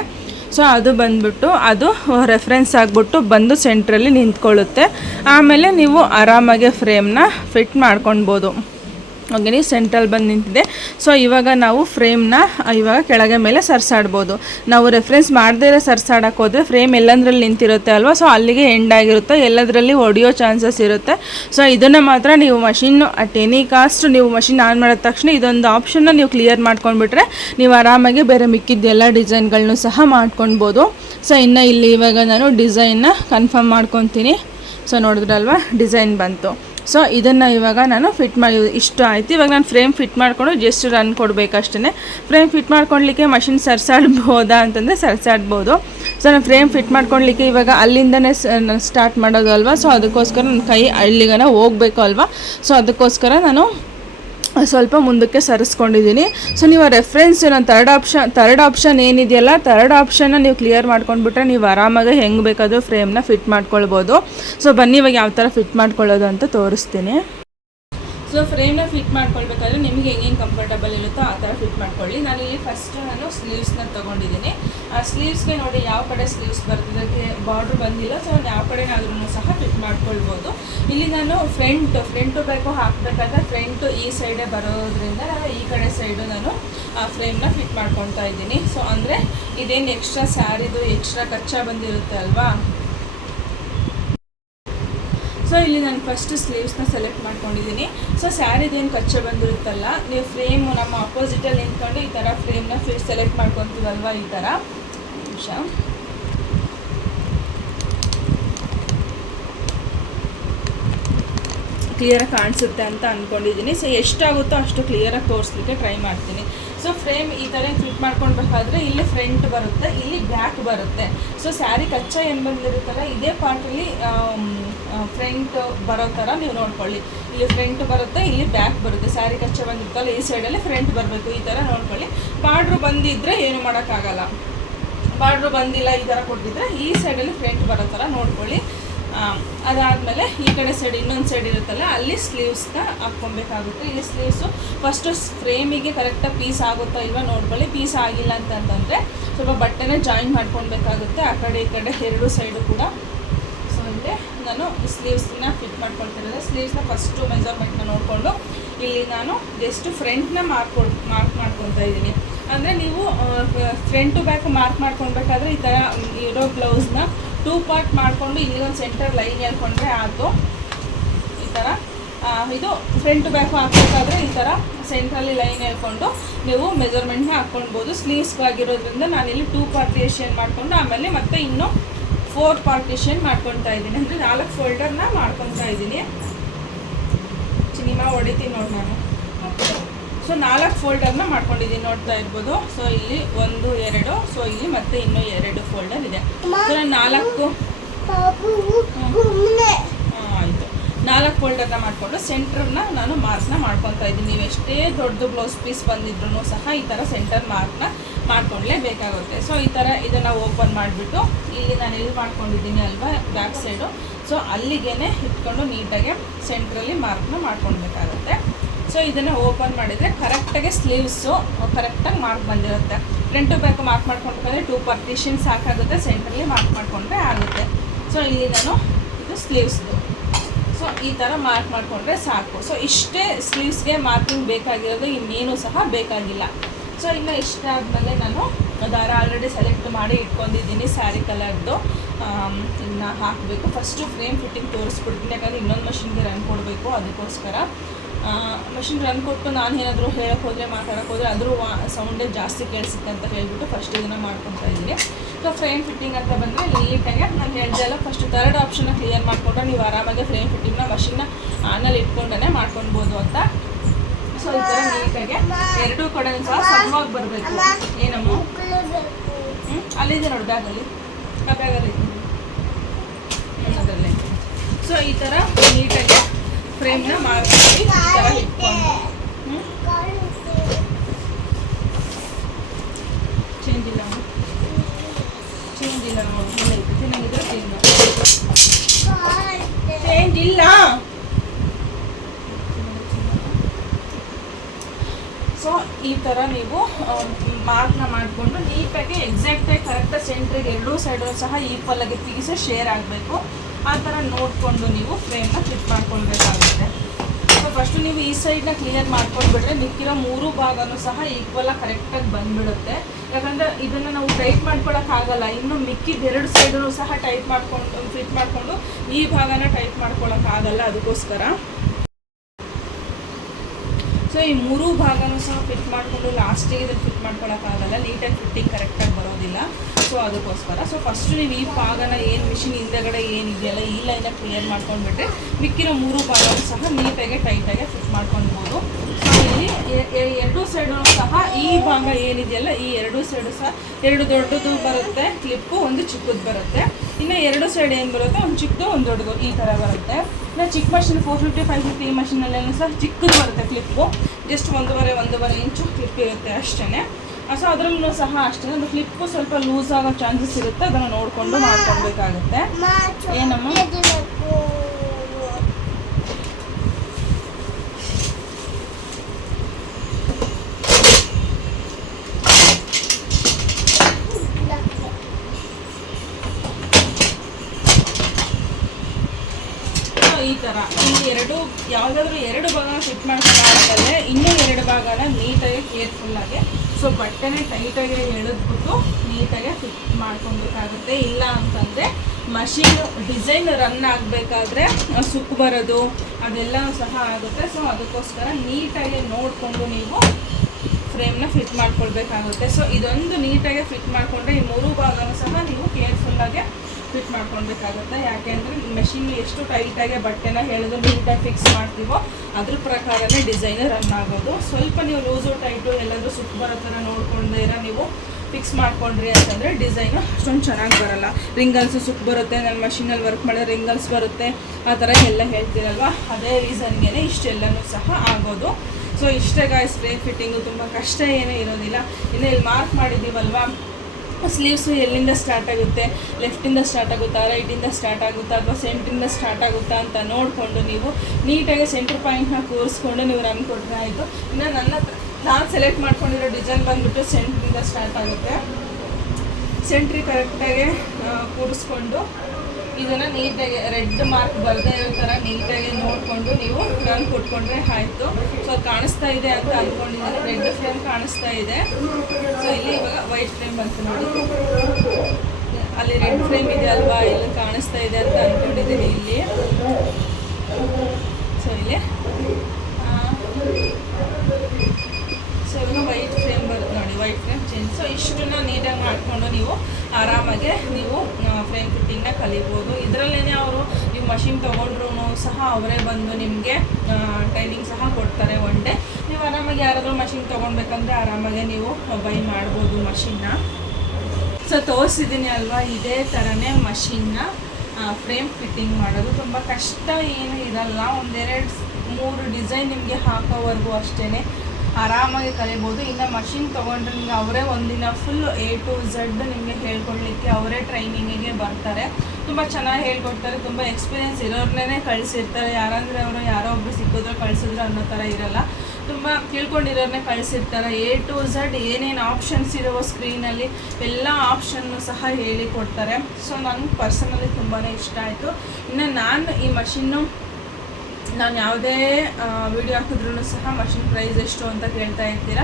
ಸೊ ಅದು ಬಂದುಬಿಟ್ಟು ಅದು ರೆಫರೆನ್ಸ್ ಆಗಿಬಿಟ್ಟು ಬಂದು ಸೆಂಟ್ರಲ್ಲಿ ನಿಂತ್ಕೊಳ್ಳುತ್ತೆ. ಆಮೇಲೆ ನೀವು ಆರಾಮಾಗಿ ಫ್ರೇಮ್ನ ಫಿಟ್ ಮಾಡ್ಕೊಳ್ಬೋದು. ಓಕೆ, ಸೆಂಟ್ರಲ್ಲಿ ಬಂದು ನಿಂತಿದೆ. ಸೊ ಇವಾಗ ನಾವು ಫ್ರೇಮ್ನ ಇವಾಗ ಕೆಳಗೆ ಮೇಲೆ ಸರ್ಸಾಡ್ಬೋದು. ನಾವು ರೆಫರೆನ್ಸ್ ಮಾಡದೇ ಇರೋ ಸರ್ಸಾಡಕ್ಕೆ ಹೋದರೆ ಫ್ರೇಮ್ ಎಲ್ಲಂದ್ರಲ್ಲಿ ನಿಂತಿರುತ್ತೆ ಅಲ್ವಾ, ಸೊ ಅಲ್ಲಿಗೆ ಎಂಡ್ ಆಗಿರುತ್ತೆ, ಎಲ್ಲದರಲ್ಲಿ ಹೊಡೆಯೋ ಚಾನ್ಸಸ್ ಇರುತ್ತೆ. ಸೊ ಇದನ್ನು ಮಾತ್ರ ನೀವು ಮಷಿನ್ನು ಅಟ್ ಎನಿ ಕಾಸ್ಟ್ ನೀವು ಮಷಿನ್ ಆನ್ ಮಾಡಿದ ತಕ್ಷಣ ಇದೊಂದು ಆಪ್ಷನ್ನ ನೀವು ಕ್ಲಿಯರ್ ಮಾಡ್ಕೊಂಡ್ಬಿಟ್ರೆ ನೀವು ಆರಾಮಾಗಿ ಬೇರೆ ಮಿಕ್ಕಿದ್ದ ಎಲ್ಲ ಡಿಸೈನ್ಗಳನ್ನೂ ಸಹ ಮಾಡ್ಕೊಳ್ಬೋದು. ಸೊ ಇನ್ನು ಇಲ್ಲಿ ಇವಾಗ ನಾನು ಡಿಸೈನ್ನ ಕನ್ಫರ್ಮ್ ಮಾಡ್ಕೊತೀನಿ. ಸೊ ನೋಡಿದ್ರಲ್ವಾ ಡಿಸೈನ್ ಬಂತು. ಸೊ ಇದನ್ನು ಇವಾಗ ನಾನು ಫಿಟ್ ಮಾಡಿ ಇಷ್ಟು ಆಯಿತು. ಇವಾಗ ನಾನು ಫ್ರೇಮ್ ಫಿಟ್ ಮಾಡಿಕೊಂಡು ಜಸ್ಟ್ ರನ್ ಕೊಡಬೇಕಷ್ಟೇ. ಫ್ರೇಮ್ ಫಿಟ್ ಮಾಡ್ಕೊಳ್ಲಿಕ್ಕೆ ಮಷಿನ್ ಸರ್ಸಾಡ್ಬೋದಾ ಅಂತಂದರೆ ಸರ್ಸಾಡ್ಬೋದು. ಸೊ ನಾನು ಫ್ರೇಮ್ ಫಿಟ್ ಮಾಡ್ಕೊಳ್ಲಿಕ್ಕೆ ಇವಾಗ ಅಲ್ಲಿಂದನೇ ಸ್ಟಾರ್ಟ್ ಮಾಡೋದು ಅಲ್ವಾ, ಸೊ ಅದಕ್ಕೋಸ್ಕರ ನನ್ನ ಕೈ ಅಲ್ಲಿಗನ ಹೋಗಬೇಕು ಅಲ್ವಾ, ಸೊ ಅದಕ್ಕೋಸ್ಕರ ನಾನು ಸ್ವಲ್ಪ ಮುಂದಕ್ಕೆ ಸರಿಸ್ಕೊಂಡಿದ್ದೀನಿ. ಸೊ ನೀವು ರೆಫರೆನ್ಸ್ ನಾನು ಥರ್ಡ್ ಆಪ್ಷನ್ ಏನಿದೆಯಲ್ಲ, ಥರ್ಡ್ ಆಪ್ಷನ್ನ ನೀವು ಕ್ಲಿಯರ್ ಮಾಡ್ಕೊಂಡ್ಬಿಟ್ರೆ ನೀವು ಆರಾಮಾಗಿ ಹೆಂಗೆ ಬೇಕಾದರೂ ಫ್ರೇಮ್ನ ಫಿಟ್ ಮಾಡ್ಕೊಳ್ಬೋದು. ಸೊ ಬನ್ನಿ ಇವಾಗ ಯಾವ ಥರ ಫಿಟ್ ಮಾಡ್ಕೊಳ್ಳೋದು ಅಂತ ತೋರಿಸ್ತೀನಿ. ಸೊ ಫ್ರೇಮ್ನ ಫಿಟ್ ಮಾಡ್ಕೊಳ್ಬೇಕಾದ್ರೆ ನಿಮಗೆ ಹೆಂಗೆ ಕಂಫರ್ಟಬಲ್ ಇರುತ್ತೋ ಆ ಥರ ಫಿಟ್ ಮಾಡ್ಕೊಳ್ಳಿ. ನಾನಿಲ್ಲಿ ಫಸ್ಟು ನಾನು ಸ್ಲೀವ್ಸ್ನ ತೊಗೊಂಡಿದ್ದೀನಿ. ಆ ಸ್ಲೀವ್ಸ್ಗೆ ನೋಡಿ ಯಾವ ಕಡೆ ಸ್ಲೀವ್ಸ್ ಬರ್ತದಕ್ಕೆ ಬಾರ್ಡ್ರ್ ಬಂದಿಲ್ಲ, ಸೊ ಯಾವ ಕಡೆನಾದ್ರೂ ಸಹ ಫಿಟ್ ಮಾಡ್ಕೊಳ್ಬೋದು. ಇಲ್ಲಿ ನಾನು ಫ್ರಂಟು ಬೇಕು ಹಾಕಬೇಕಾದ್ರೆ ಫ್ರಂಟು ಈ ಸೈಡೇ ಬರೋದ್ರಿಂದ ನಾನು ಈ ಕಡೆ ಸೈಡು ನಾನು ಫ್ರೇಮ್ನ ಫಿಟ್ ಮಾಡ್ಕೊತಾ ಇದ್ದೀನಿ. ಸೊ ಅಂದರೆ ಇದೇನು ಎಕ್ಸ್ಟ್ರಾ ಸ್ಯಾರಿದು ಎಕ್ಸ್ಟ್ರಾ ಕಚ್ಚಾ ಬಂದಿರುತ್ತೆ ಅಲ್ವಾ, ಸೊ ಇಲ್ಲಿ ನಾನು ಫಸ್ಟ್ ಸ್ಲೀವ್ಸ್ನ ಸೆಲೆಕ್ಟ್ ಮಾಡ್ಕೊಂಡಿದ್ದೀನಿ. ಸೊ ಸ್ಯಾರಿದೇನು ಕಚ್ಚೆ ಬಂದಿರುತ್ತಲ್ಲ, ನೀವು ಫ್ರೇಮು ನಮ್ಮ ಅಪೋಸಿಟಲ್ಲಿ ನಿಂತ್ಕೊಂಡು ಈ ಥರ ಫ್ರೇಮ್ನ ಸೆಲೆಕ್ಟ್ ಮಾಡ್ಕೊತೀವಲ್ವ, ಈ ಥರ ನಿಮಿಷ ಕ್ಲಿಯರಾಗಿ ಕಾಣಿಸುತ್ತೆ ಅಂತ ಅಂದ್ಕೊಂಡಿದ್ದೀನಿ. ಸೊ ಎಷ್ಟಾಗುತ್ತೋ ಅಷ್ಟು ಕ್ಲಿಯರಾಗಿ ತೋರಿಸ್ಲಿಕ್ಕೆ ಟ್ರೈ ಮಾಡ್ತೀನಿ. ಸೊ ಫ್ರೇಮ್ ಈ ಥರ ಫಿಟ್ ಮಾಡ್ಕೊಳ್ಬೇಕಾದ್ರೆ ಇಲ್ಲಿ ಫ್ರಂಟ್ ಬರುತ್ತೆ, ಇಲ್ಲಿ ಬ್ಯಾಕ್ ಬರುತ್ತೆ. ಸೊ ಸ್ಯಾರಿ ಕಚ್ಚಾ ಏನು ಬಂದಿರುತ್ತಲ್ಲ ಇದೇ ಪಾರ್ಟಲ್ಲಿ ಫ್ರಂಟ್ ಬರೋ ಥರ ನೀವು ನೋಡ್ಕೊಳ್ಳಿ. ಇಲ್ಲಿ ಫ್ರಂಟ್ ಬರುತ್ತೆ, ಇಲ್ಲಿ ಬ್ಯಾಕ್ ಬರುತ್ತೆ. ಸ್ಯಾರಿ ಕಚ್ಚಾ ಬಂದಿರುತ್ತಲ್ಲ ಈ ಸೈಡಲ್ಲಿ ಫ್ರಂಟ್ ಬರಬೇಕು, ಈ ಥರ ನೋಡ್ಕೊಳ್ಳಿ. ಬಾರ್ಡ್ರು ಬಂದಿದ್ದರೆ ಏನು ಮಾಡೋಕ್ಕಾಗಲ್ಲ. ಬಾರ್ಡ್ರು ಬಂದಿಲ್ಲ ಈ ಥರ ಕೊಟ್ಟಿದ್ರೆ ಈ ಸೈಡಲ್ಲಿ ಫ್ರಂಟ್ ಬರೋ ಥರ ನೋಡ್ಕೊಳ್ಳಿ. ಅದಾದಮೇಲೆ ಈ ಕಡೆ ಸೈಡ್ ಇನ್ನೊಂದು ಸೈಡ್ ಇರುತ್ತಲ್ಲ ಅಲ್ಲಿ ಸ್ಲೀವ್ಸ್ನ ಹಾಕ್ಕೊಬೇಕಾಗುತ್ತೆ. ಇಲ್ಲಿ ಸ್ಲೀವ್ಸು ಫಸ್ಟು ಫ್ರೇಮಿಗೆ ಕರೆಕ್ಟಾಗಿ ಪೀಸ್ ಆಗುತ್ತೋ ಇಲ್ವ ನೋಡ್ಕೊಳ್ಳಿ. ಪೀಸ್ ಆಗಿಲ್ಲ ಅಂತಂದರೆ ಸ್ವಲ್ಪ ಬಟ್ಟೆನೇ ಜಾಯಿನ್ ಮಾಡ್ಕೊಳ್ಬೇಕಾಗುತ್ತೆ ಆ ಕಡೆ ಈ ಕಡೆ ಎರಡು ಸೈಡು ಕೂಡ. ಸೊ ಇಲ್ಲಿ ನಾನು ಸ್ಲೀವ್ಸ್ನ ಫಿಟ್ ಮಾಡ್ಕೊಳ್ತಿರೋದು. ಸ್ಲೀವ್ಸ್ನ ಫಸ್ಟು ಮೆಜರ್ಮೆಂಟ್ನ ನೋಡಿಕೊಂಡು ಇಲ್ಲಿ ನಾನು ಜಸ್ಟ್ ಫ್ರಂಟ್ನ ಮಾರ್ಕ್ ಮಾಡ್ಕೊತಾ ಇದ್ದೀನಿ. ಅಂದರೆ ನೀವು ಫ್ರಂಟ್ ಟು ಬ್ಯಾಕ್ ಮಾರ್ಕ್ ಮಾಡ್ಕೊಳ್ಬೇಕಾದ್ರೆ ಈ ಥರ ಇರೋ ಬ್ಲೌಸ್ನ 2 ಪಾರ್ಟ್ ಮಾಡಿಕೊಂಡು ಇಲ್ಲಿ ಒಂದು ಸೆಂಟರ್ ಲೈನ್ ಹೇಳ್ಕೊಂಡ್ರೆ ಆಯಿತು. ಈ ಥರ ಇದು ಫ್ರಂಟ್ ಟು ಬ್ಯಾಕು ಹಾಕಬೇಕಾದ್ರೆ ಈ ಥರ ಸೆಂಟ್ರಲ್ಲಿ ಲೈನ್ ಹೇಳ್ಕೊಂಡು ನೀವು ಮೆಜರ್ಮೆಂಟ್ನ ಹಾಕ್ಕೊಳ್ಬೋದು. ಸ್ಲೀವ್ಸ್ಗಾಗಿರೋದ್ರಿಂದ ನಾನಿಲ್ಲಿ 2 ಪಾರ್ಟಿಷನ್ ಮಾಡಿಕೊಂಡು ಆಮೇಲೆ ಮತ್ತೆ ಇನ್ನೂ 4 ಪಾರ್ಟಿಷನ್ ಮಾಡ್ಕೊತಾ ಇದ್ದೀನಿ. ಅಂದರೆ 4 ಫೋಲ್ಡರ್ನ ಮಾಡ್ಕೊತಾ ಇದ್ದೀನಿ. ಸಿನಿಮಾ ಹೊಡಿತೀನಿ ನೋಡಿ ನಾನು. ಸೊ 4 ಫೋಲ್ಡರ್ನ ಮಾಡ್ಕೊಂಡಿದ್ದೀನಿ ನೋಡ್ತಾ ಇರ್ಬೋದು. ಸೊ ಇಲ್ಲಿ 1 2, ಸೊ ಇಲ್ಲಿ ಮತ್ತೆ ಇನ್ನೂ 2 ಫೋಲ್ಡರ್ ಇದೆ. ಸೊ ನಾನು 4 ಫೋಲ್ಡರ್ನ ಮಾಡಿಕೊಂಡು ಸೆಂಟ್ರನ್ನ ನಾನು ಮಾರ್ಕ್ನ ಮಾಡ್ಕೊತಾ ಇದ್ದೀನಿ. ನೀವು ಎಷ್ಟೇ ದೊಡ್ಡ ಬ್ಲೌಸ್ ಪೀಸ್ ಬಂದಿದ್ರು ಸಹ ಈ ಥರ ಸೆಂಟರ್ ಮಾರ್ಕ್ನ ಮಾಡ್ಕೊಳ್ಳೇಬೇಕಾಗುತ್ತೆ. ಸೊ ಈ ಥರ ಇದನ್ನು ಓಪನ್ ಮಾಡಿಬಿಟ್ಟು ಇಲ್ಲಿ ನಾನು ಎಲ್ಲಿ ಮಾಡ್ಕೊಂಡಿದ್ದೀನಿ ಅಲ್ವಾ ಬ್ಯಾಕ್ ಸೈಡು, ಸೊ ಅಲ್ಲಿಗೇ ಇಟ್ಕೊಂಡು ನೀಟಾಗಿ ಸೆಂಟ್ರಲ್ಲಿ ಮಾರ್ಕ್ನ ಮಾಡ್ಕೊಳ್ಬೇಕಾಗುತ್ತೆ. ಸೊ ಇದನ್ನು ಓಪನ್ ಮಾಡಿದರೆ ಕರೆಕ್ಟಾಗಿ ಸ್ಲೀವ್ಸು ಕರೆಕ್ಟಾಗಿ ಮಾರ್ಕ್ ಬಂದಿರುತ್ತೆ. ಫ್ರಂಟ್ ಟು ಬ್ಯಾಕ್ ಮಾರ್ಕ್ ಮಾಡ್ಕೊಂಡ್ರೆ 2 ಪಾರ್ಟಿಷನ್ ಸಾಕಾಗುತ್ತೆ, ಸೆಂಟ್ರಲ್ಲಿ ಮಾರ್ಕ್ ಮಾಡಿಕೊಂಡ್ರೆ ಆಗುತ್ತೆ. ಸೊ ಇಲ್ಲಿ ನಾನು ಇದು ಸ್ಲೀವ್ಸ್ದು ಸೊ ಈ ಥರ ಮಾರ್ಕ್ ಮಾಡಿಕೊಂಡ್ರೆ ಸಾಕು. ಸೊ ಇಷ್ಟೇ ಸ್ಲೀವ್ಸ್ಗೆ ಮಾರ್ಕಿಂಗ್ ಬೇಕಾಗಿರೋದು, ಇನ್ನೇನು ಸಹ ಬೇಕಾಗಿಲ್ಲ. ಸೊ ಇನ್ನು ಇಷ್ಟ ಆದಮೇಲೆ ನಾನು ದಾರ ಆಲ್ರೆಡಿ ಸೆಲೆಕ್ಟ್ ಮಾಡಿ ಇಟ್ಕೊಂಡಿದ್ದೀನಿ ಸ್ಯಾರಿ ಕಲರ್ದು. ಇನ್ನು ಹಾಕಬೇಕು. ಫಸ್ಟು ಫ್ರೇಮ್ ಫಿಟ್ಟಿಂಗ್ ತೋರಿಸ್ಬಿಡ್ತೀನಿ, ಯಾಕಂದರೆ ಇನ್ನೊಂದು ಮಷಿನ್ಗೆ ರನ್ ಕೊಡಬೇಕು. ಅದಕ್ಕೋಸ್ಕರ ಮಷಿನ್ ರನ್ ಕೊಟ್ಟು ನಾನು ಏನಾದರೂ ಹೇಳೋಕ್ಕೆ ಹೋದರೆ ಮಾತಾಡೋಕ್ಕೆ ಹೋದರೆ ಅದ್ರ ಸೌಂಡೇ ಜಾಸ್ತಿ ಕೇಳಿಸುತ್ತೆ ಅಂತ ಹೇಳ್ಬಿಟ್ಟು ಫಸ್ಟ್ ಇದನ್ನು ಮಾಡ್ಕೊತಾ ಇದ್ದೀನಿ. ಸೊ ಫ್ರೇಮ್ ಫಿಟ್ಟಿಂಗ್ ಅಂತ ಬಂದರೆ ನೀಟಾಗಿ ನಾನು ಹೇಳ್ದೆಲ್ಲ ಫಸ್ಟು 3rd ಆಪ್ಷನ್ನ ಕ್ಲಿಯರ್ ಮಾಡಿಕೊಂಡ್ರೆ ನೀವು ಆರಾಮಾಗಿ ಫ್ರೇಮ್ ಫಿಟ್ಟಿಂಗ್ನ ಮಷಿನ್ನ ಆನಲ್ಲಿ ಇಟ್ಕೊಂಡೇ ಮಾಡ್ಕೊಳ್ಬೋದು ಅಂತ. ಸೊ ಈ ಥರ ನೀಟಾಗಿ ಎರಡೂ ಕಡೆ ಸಹ ಸಮವಾಗಿ ಬರಬೇಕು. ಏನಮ್ಮ ಅಲ್ಲಿದೆ ನೋಡಿ ಬ್ಯಾಗಲ್ಲಿ, ಆ ಬ್ಯಾಗಲ್ಲಿ ಅದರಲ್ಲೇ. ಸೊ ಈ ಥರ ನೀಟಾಗಿ ಫ್ರೇಮ್ನ ಮಾಡ್ಕೊಂಡು ಈ ಥರ ಇಟ್ಕೊಂಡು ಚೇಂಜ್ ಇಲ್ಲ ನೋಡಿ ಚೆನ್ನಾಗಿದ್ರೆ ಚೇಂಜ್ ಇಲ್ಲ. ಸೊ ಈ ಥರ ನೀವು ಮಾರ್ಕ್ನ ಮಾಡಿಕೊಂಡು ನೀಟಾಗಿ ಎಕ್ಸಾಕ್ಟಾಗಿ ಕರೆಕ್ಟಾಗಿ ಸೆಂಟ್ರಿಗೆ ಎರಡೂ ಸೈಡು ಸಹ ಈಕ್ವಲಾಗಿ ಪೀಸು ಶೇರ್ ಆಗಬೇಕು. ಆ ಥರ ನೋಡಿಕೊಂಡು ನೀವು ಫ್ರೇಮ್ನ ಫಿಟ್ ಮಾಡ್ಕೊಳ್ಬೇಕಾಗುತ್ತೆ. ಸೊ ಫಸ್ಟು ನೀವು ಈ ಸೈಡ್ನ ಕ್ಲಿಯರ್ ಮಾಡ್ಕೊಂಡ್ಬಿಟ್ರೆ ಮಿಕ್ಕಿರೋ 3 ಭಾಗನೂ ಸಹ ಈಕ್ವಲಾಗಿ ಕರೆಕ್ಟಾಗಿ ಬಂದುಬಿಡುತ್ತೆ. ಯಾಕಂದರೆ ಇದನ್ನು ನಾವು ಟೈಟ್ ಮಾಡ್ಕೊಳಕ್ಕಾಗಲ್ಲ. ಇನ್ನು ಮಿಕ್ಕಿದ 2 ಸೈಡೂ ಸಹ ಟೈಟ್ ಮಾಡಿಕೊಂಡು ಫಿಟ್ ಮಾಡಿಕೊಂಡು ಈ ಭಾಗನ ಟೈಟ್ ಮಾಡ್ಕೊಳಕ್ಕಾಗಲ್ಲ. ಅದಕ್ಕೋಸ್ಕರ ಸೊ ಈ 3 ಭಾಗನೂ ಸಹ ಫಿಟ್ ಮಾಡಿಕೊಂಡು ಲಾಸ್ಟಿಗೆ ಇದನ್ನು ಫಿಟ್ ಮಾಡ್ಕೊಳಕ್ಕಾಗಲ್ಲ, ನೀಟಾಗಿ ಫಿಟ್ಟಿಂಗ್ ಕರೆಕ್ಟಾಗಿ ಬರೋದಿಲ್ಲ. ಸೊ ಅದಕ್ಕೋಸ್ಕರ ಸೊ ಫಸ್ಟು ನೀವು ಈ ಭಾಗನ ಏನು ಮಿಷಿನ್ ಹಿಂದೆಗಡೆ ಏನಿದೆಯಲ್ಲ ಈ ಲೈನ ಕ್ಲಿಯರ್ ಮಾಡ್ಕೊಂಡ್ಬಿಟ್ರೆ ಮಿಕ್ಕಿರೋ 3 ಭಾಗನೂ ಸಹ ನೀಟಾಗಿ ಟೈಟಾಗಿ ಫಿಟ್ ಮಾಡ್ಕೊಳ್ಬೋದು. ಸೊ ಇಲ್ಲಿ 2 ಸೈಡು ಸಹ ಈ ಭಾಗ ಏನಿದೆಯಲ್ಲ ಈ 2 ಸೈಡು ಸಹ 2 ದೊಡ್ಡದು ಬರುತ್ತೆ ಕ್ಲಿಪ್ಪು, 1 ಚಿಕ್ಕದು ಬರುತ್ತೆ. ಇನ್ನು 2 ಸೈಡ್ ಏನು ಬರುತ್ತೆ, ಒಂದು ಚಿಕ್ಕದು ಒಂದು ದೊಡ್ಡದು ಈ ಥರ ಬರುತ್ತೆ. ಇನ್ನು ಚಿಕ್ಕ ಮಷಿನ್ 450 550 ಈ ಮಷಿನಲ್ಲೆಲ್ಲ ಸಹ ಚಿಕ್ಕದು ಬರುತ್ತೆ ಕ್ಲಿಪ್ಪು, ಜಸ್ಟ್ 1.5 ಇಂಚು ಕ್ಲಿಪ್ ಇರುತ್ತೆ ಅಷ್ಟೇ. ಸೊ ಅದರಲ್ಲೂ ಸಹ ಅಷ್ಟೇ ಒಂದು ಕ್ಲಿಪ್ಪು ಸ್ವಲ್ಪ ಲೂಸ್ ಆಗೋ ಚಾನ್ಸಸ್ ಇರುತ್ತೆ, ಅದನ್ನು ನೋಡಿಕೊಂಡು ಮಾಡ್ಕೊಳ್ಬೇಕಾಗುತ್ತೆ. ಏನಮ್ಮ ಈ ಥರ ಈ ಯಾವುದಾದ್ರೂ 2 ಭಾಗನ ಫಿಟ್ ಮಾಡ್ಕೊಳ್ಳೋದಾಗಲೇ ಇನ್ನೂ 2 ಭಾಗನ ನೀಟಾಗಿ ಕೇರ್ಫುಲ್ಲಾಗಿ ಸೊ ಬಟ್ಟೆನೇ ಟೈಟಾಗಿ ಎಳೆದ್ಬಿಟ್ಟು ನೀಟಾಗಿ ಫಿಟ್ ಮಾಡ್ಕೊಬೇಕಾಗುತ್ತೆ. ಇಲ್ಲ ಅಂತಂದರೆ ಮಷೀನ್ ಡಿಸೈನ್ ರನ್ ಆಗಬೇಕಾದ್ರೆ ಸುಕ್ಕು ಬರೋದು ಅದೆಲ್ಲ ಸಹ ಆಗುತ್ತೆ. ಸೊ ಅದಕ್ಕೋಸ್ಕರ ನೀಟಾಗಿ ನೋಡಿಕೊಂಡು ನೀವು ಫ್ರೇಮ್ನ ಫಿಟ್ ಮಾಡ್ಕೊಳ್ಬೇಕಾಗುತ್ತೆ. ಸೊ ಇದೊಂದು ನೀಟಾಗಿ ಫಿಟ್ ಮಾಡಿಕೊಂಡ್ರೆ ಈ 3 ಭಾಗನೂ ಸಹ ನೀವು ಕೇರ್ಫುಲ್ಲಾಗಿ ಫಿಟ್ ಮಾಡ್ಕೊಳ್ಬೇಕಾಗುತ್ತೆ. ಯಾಕೆ ಅಂದರೆ ಮೆಷಿನ್ ಎಷ್ಟು ಟೈಟಾಗಿ ಬಟ್ಟೆನ ಎಳೆದು ನೀಟಾಗಿ ಫಿಕ್ಸ್ ಮಾಡ್ತೀವೋ ಅದ್ರ ಪ್ರಕಾರನೇ ಡಿಸೈನ್ ರನ್ ಆಗೋದು. ಸ್ವಲ್ಪ ನೀವು ಲೂಸು ಟೈಟು ಎಲ್ಲಾದರೂ ಸುಟ್ಟು ಬರೋ ಥರ ನೋಡ್ಕೊಂಡಿರ ನೀವು ಫಿಕ್ಸ್ ಮಾಡ್ಕೊಂಡ್ರಿ ಅಂತಂದರೆ ಡಿಸೈನು ಅಷ್ಟೊಂದು ಚೆನ್ನಾಗಿ ಬರೋಲ್ಲ. ರಿಂಗಲ್ಸು ಸುಟ್ಟು ಬರುತ್ತೆ, ನಾನು ಮಷೀನಲ್ಲಿ ವರ್ಕ್ ಮಾಡಿದ್ರೆ ರಿಂಗಲ್ಸ್ ಬರುತ್ತೆ, ಆ ಥರ ಎಲ್ಲ ಹೇಳ್ತೀರಲ್ವ, ಅದೇ ರೀಸನ್ಗೆ ಇಷ್ಟೆಲ್ಲನೂ ಸಹ ಆಗೋದು. ಸೊ ಇಷ್ಟೇ ಗಾಯ್ಸ್, ಫ್ರೇಮ್ ಫಿಟ್ಟಿಂಗು ತುಂಬ ಕಷ್ಟ ಏನೂ ಇರೋದಿಲ್ಲ. ಇನ್ನು ಇಲ್ಲಿ ಮಾರ್ಕ್ ಮಾಡಿದ್ದೀವಲ್ವ, ಸ್ಲೀವ್ಸು ಎಲ್ಲಿಂದ ಸ್ಟಾರ್ಟ್ ಆಗುತ್ತೆ, ಲೆಫ್ಟಿಂದ ಸ್ಟಾರ್ಟ್ ಆಗುತ್ತಾ, ರೈಟಿಂದ ಸ್ಟಾರ್ಟ್ ಆಗುತ್ತಾ ಅಥವಾ ಸೆಂಟ್ರಿಂದ ಸ್ಟಾರ್ಟ್ ಆಗುತ್ತಾ ಅಂತ ನೋಡಿಕೊಂಡು ನೀವು ನೀಟಾಗಿ ಸೆಂಟ್ರ್ ಪಾಯಿಂಟ್ನ ಕೂರಿಸ್ಕೊಂಡು ನೀವು ರನ್ ಕೊಟ್ಟರೆ ಆಯಿತು. ಇನ್ನು ನಾನು ಸೆಲೆಕ್ಟ್ ಮಾಡ್ಕೊಂಡಿರೋ ಡಿಸೈನ್ ಬಂದುಬಿಟ್ಟು ಸೆಂಟ್ರಿಂದ ಸ್ಟಾರ್ಟ್ ಆಗುತ್ತೆ. ಸೆಂಟ್ರಿಗೆ ಕರೆಕ್ಟಾಗಿ ಕೂರಿಸ್ಕೊಂಡು ಇದನ್ನು ನೀಟಾಗಿ ರೆಡ್ ಮಾರ್ಕ್ ಬರದೇ ಇರೋ ಥರ ನೀಟಾಗಿ ನೋಡಿಕೊಂಡು ನೀವು ರನ್ ಕೊಟ್ಕೊಂಡ್ರೆ ಆಯಿತು. ಸೊ ಅದು ಕಾಣಿಸ್ತಾ ಇದೆ ಅಂತ ಅಂದ್ಕೊಂಡಿದ್ದೀನಿ, ರೆಡ್ ಫ್ರೇಮ್ ಕಾಣಿಸ್ತಾ ಇದೆ. ಸೊ ಇಲ್ಲಿ ಇವಾಗ ವೈಟ್ ಫ್ರೇಮ್ ಬಂತು ನೋಡಿ, ಅಲ್ಲಿ ರೆಡ್ ಫ್ರೇಮ್ ಇದೆ ಅಲ್ವಾ, ಇಲ್ಲಿ ಕಾಣಿಸ್ತಾ ಇದೆ ಅಂತ ಅಂದ್ಕೊಂಡಿದ್ದೀನಿ ಇಲ್ಲಿ. ಸೊ ಇಲ್ಲಿ ಸೊ ಇವಾಗ ವೈಟ್ ಫ್ರೇಮ್ ಬರುತ್ತೆ ನೋಡಿ, ವೈಟ್ ಫ್ರೇಮ್ ಚೇಂಜ್. ಸೊ ಇಷ್ಟನ್ನು ನೀಟಾಗಿ ಮಾಡಿಕೊಂಡು ನೀವು ಆರಾಮಾಗೆ ನೀವು ಫ್ರೇಮ್ ಫಿಟ್ಟಿಂಗ್ನ ಕಲಿಬೋದು. ಇದರಲ್ಲೇ ಅವರು ನೀವು ಮಷಿನ್ ತೊಗೊಂಡ್ರೂ ಸಹ ಅವರೇ ಬಂದು ನಿಮಗೆ ಟ್ರೈನಿಂಗ್ ಸಹ ಕೊಡ್ತಾರೆ ಒನ್ ಡೇ. ನೀವು ಆರಾಮಾಗಿ ಯಾರಾದರೂ ಮಷಿನ್ ತೊಗೊಳ್ಬೇಕಂದ್ರೆ ಆರಾಮಾಗೆ ನೀವು ಬೈ ಮಾಡ್ಬೋದು ಮಷಿನ್ನ. ಸೊ ತೋರಿಸಿದ್ದೀನಿ ಅಲ್ವಾ, ಇದೇ ಥರನೇ ಮಷಿನ್ನ ಫ್ರೇಮ್ ಫಿಟ್ಟಿಂಗ್ ಮಾಡೋದು. ತುಂಬ ಕಷ್ಟ ಏನೂ ಇರಲ್ಲ, 1-2-3 ಡಿಸೈನ್ ನಿಮಗೆ ಹಾಕೋವರೆಗೂ ಅಷ್ಟೇ ಆರಾಮಾಗಿ ಕಲಿಬೋದು. ಇನ್ನು ಮಷಿನ್ ತೊಗೊಂಡ್ರೆ ನಿಮಗೆ ಅವರೇ ಒಂದಿನ ಫುಲ್ A to Z ನಿಮಗೆ ಹೇಳ್ಕೊಡ್ಲಿಕ್ಕೆ ಅವರೇ ಟ್ರೈನಿಂಗಿಗೆ ಬರ್ತಾರೆ. ತುಂಬ ಚೆನ್ನಾಗಿ ಹೇಳ್ಕೊಡ್ತಾರೆ, ತುಂಬ ಎಕ್ಸ್ಪೀರಿಯೆನ್ಸ್ ಇರೋರನ್ನೇ ಕಳಿಸಿರ್ತಾರೆ. ಯಾರಂದರೆ ಅವರು ಯಾರೋ ಒಬ್ಬರು ಸಿಕ್ಕಿದ್ರು ಕಳಿಸಿದ್ರು ಅನ್ನೋ ಥರ ಇರೋಲ್ಲ, ತುಂಬ ತಿಳ್ಕೊಂಡಿರೋರನ್ನೇ ಕಳಿಸಿರ್ತಾರೆ. A to Z ಏನೇನು ಆಪ್ಷನ್ಸ್ ಇರೋ ಸ್ಕ್ರೀನಲ್ಲಿ ಎಲ್ಲ ಆಪ್ಷನ್ನು ಸಹ ಹೇಳಿಕೊಡ್ತಾರೆ. ಸೊ ನನಗೆ ಪರ್ಸನಲಿ ತುಂಬಾ ಇಷ್ಟ ಆಯಿತು. ಇನ್ನು ನಾನು ಈ ಮಷಿನ್ನು ನಾನು ಯಾವುದೇ ವಿಡಿಯೋ ಹಾಕಿದ್ರೂ ಸಹ ಮಷಿನ್ ಪ್ರೈಸ್ ಎಷ್ಟು ಅಂತ ಕೇಳ್ತಾ ಇರ್ತೀರ.